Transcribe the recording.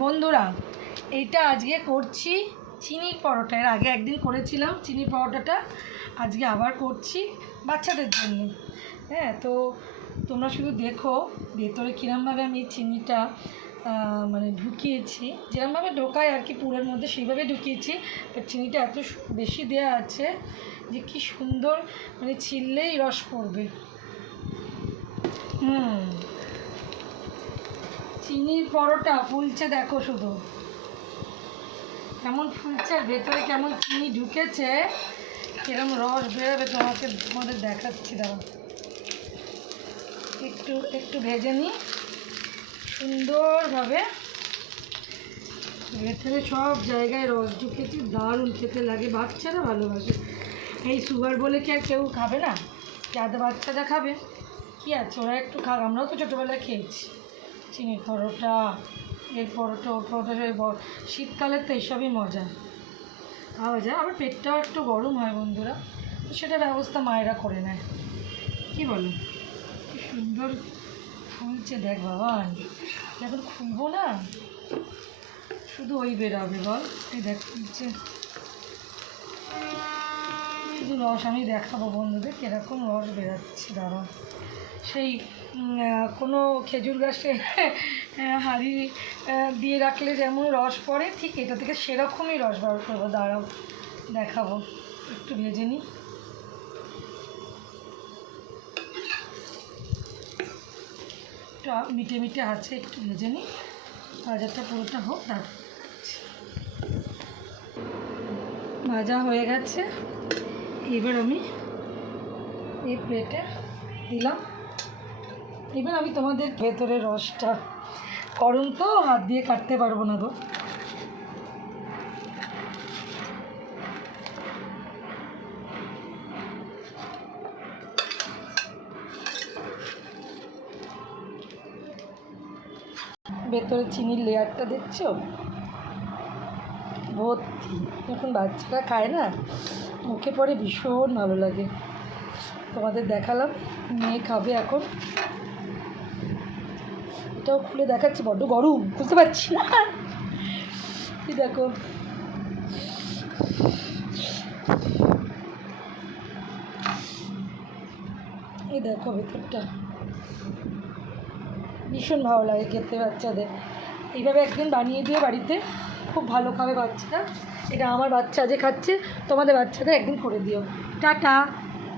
বন্ধুরা, এইটা আজকে করছি চিনির পরোটা। এর আগে একদিন করেছিলাম চিনির পরোটাটা, আজকে আবার করছি বাচ্চাদের জন্য। হ্যাঁ, তো তোমরা শুধু দেখো ভেতরে কীরমভাবে আমি চিনিটা মানে ঢুকিয়েছি, যেরকমভাবে ঢোকায় আর কি পুরের মধ্যে সেইভাবে ঢুকিয়েছি। বাট চিনিটা এত বেশি দেওয়া আছে যে কি সুন্দর, মানে ছিললেই রস পড়বে। চিনির পরোটা ফুলছে, দেখো শুধু কেমন ফুলছে, আর ভেতরে কেমন চিনি ঢুকেছে, কিরম রস বেরোবে তোমাদের দেখাচ্ছি। দাও একটু একটু ভেজে নিই সুন্দরভাবে, ভেতরে সব জায়গায় রস ঢুকেছে, দারুণ খেতে লাগে, বাচ্চারা ভালোবাসে। এই সুগার বলে কি আর কেউ খাবে না? যাদের বাচ্চারা খাবে কি আছে, ওরা একটু খাক, আমরাও তো ছোটোবেলায় খেয়েছি চিনির পরোটা, এর পরোটা ওর পরোটা। শীতকালে তো এইসবই মজা খাওয়া যায়, আবার পেটটাও একটু গরম হয় বন্ধুরা, তো সেটা ব্যবস্থা মায়েরা করে নেয়। কি বলো? কি সুন্দর ফুলছে দেখ বাবা, এখন খুলবো না, শুধু ওই বেরাবে বল। এই দেখ ফুলছে, শুধু রস আমি দেখাবো বন্ধুদের কীরকম রস বেরাচ্ছে। দাঁড়া, সেই কোনো খেজুর গাছে হাঁড়ি দিয়ে রাখলে যেমন রস পড়ে, ঠিক এটা থেকে সেরকমই রস বার করবো। দাঁড়াও দেখাবো, একটু ভেজে নিই। একটু মিটে মিটে আছে, একটু ভেজে নিই, ভাজাটা পুরোটা হোক। তারপর ভাজা হয়ে গেছে, এবার আমি এই প্লেটে দিলাম। এবার আমি তোমাদের ভেতরে রসটা, গরম তো হাত দিয়ে কাটতে পারবো না গো। ভেতরে চিনির লেয়ারটা দেখছো ভর্তি, যখন বাচ্চারা খায় না মুখে পড়ে ভীষণ ভালো লাগে। তোমাদের দেখালাম, মেয়ে খাবে এখন। এটাও খুলে দেখাচ্ছি, বড্ড গরম, বুঝতে পারছি না। এই দেখো, এই দেখো ভেতরটা, ভীষণ ভালো লাগে খেতে বাচ্চাদের। এইভাবে একদিন বানিয়ে দিয়ে বাড়িতে, খুব ভালো খাবে বাচ্চারা। এটা আমার বাচ্চা যে খাচ্ছে, তোমাদের বাচ্চাদের একদিন করে দিও। টাটা।